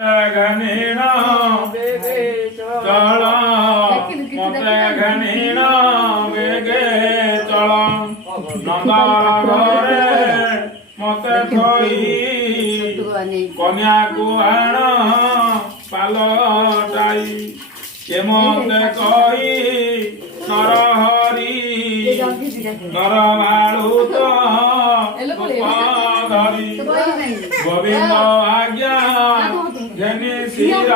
घनीण चल मते घनीण वेगे चल नंदर घरे मते थई कन्या को आण पालटाई के मते कही नरहरी नर मालुत धरी गोविंद आज्ञा घेनी शिर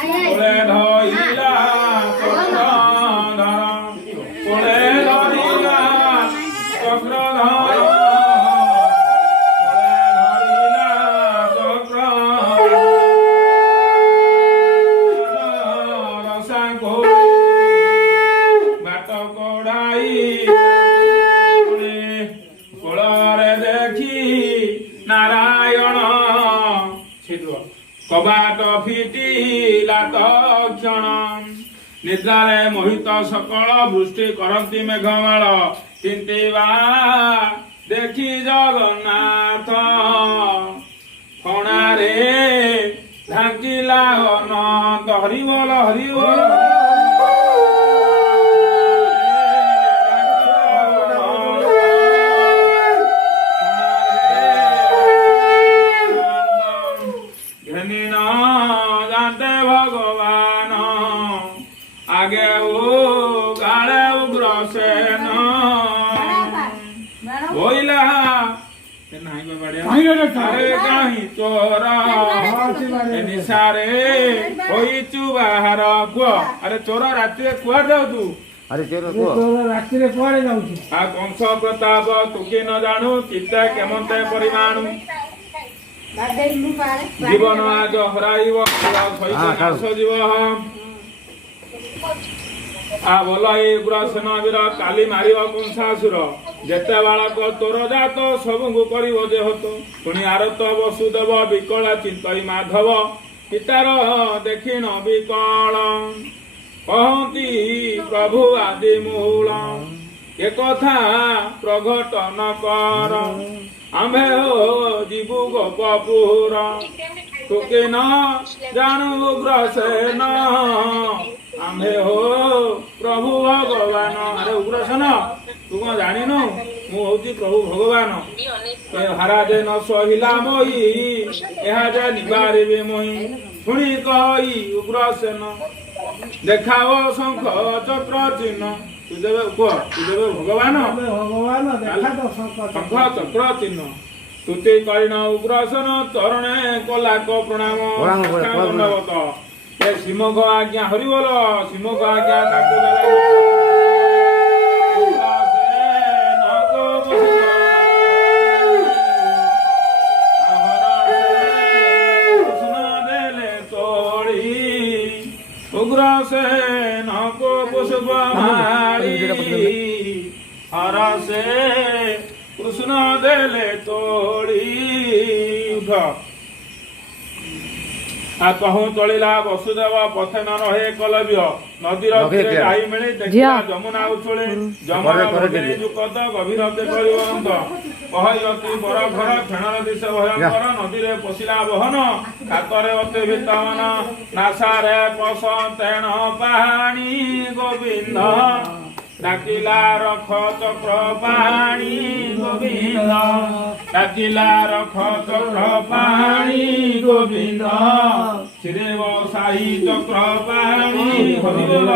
कोले धइला चक्रधर कोले धरिला चक्रधर नारायण कबाट फिटिला तक्षण निद्रारे मोहित सकल वृष्टि करती मेघमाल चिंतिवा देखी जगन्नाथ फणारे ढाकिला अनंत हरिबोल हरिबोल भगवान आगे ओ गाड़े उग्रसेन बोइला अरे कहीं चोर निशारे होइचु बाहर कुआ अरे चोर राति कुआ जाऊ तू अरे चोर राति कुआड़े जाऊ आ वंश प्रताप तुके न जानू चित्ता केमते परिमाणु जीवन आज हराइब जीव आ बोल उग्रसेन वीर काली मार कंसासुर जेते बालक तोर जात सबू कर जेहत पुणी आरत वसुदेव विकला चिंतई माधव पितार देखिन विकल कहती प्रभु आदि मूल एक प्रघट न कर आम्भे हो जीवु गोपपुर तुके न जानू उग्रसेन आम्भे हो प्रभु भगवान अरे उग्रसेन तू कौन जानिनु मु हूँ प्रभु भगवान हारा जे न सहिला मोही यह जे निबारे मोही शुणी कही उग्रसेन देखाओ शंख चक्र चिन्ह तू देवे कह तू देवे भगवान शंख चक्र चिन्ह स्तुति करिन उग्रसेन चरणे कलाक प्रणाम दंडवत ए सिंह आज्ञा हरिबोल सिंह आज्ञा उग्रसेन को पुष्प मारी हरसे कृष्ण देले तोड़ी उठ आ कहूँ चलिला वसुदेव पथे न रहे एकलव्य नदीर तीरे गाई मिली देखिला जमुना उछुले जमुना जुकत गभीर करिबंत कहती बर घर फेणर दिश भयंकर नदीरे पशिला बहन कातरे अति भीतमन नासारे पसतेण पाणी गोविंद डाकिला रख चक्र पाणी गोविंद डाकिला रख चक्र पाणी गोविंद श्री साई चक्र पाणी हरिबोल।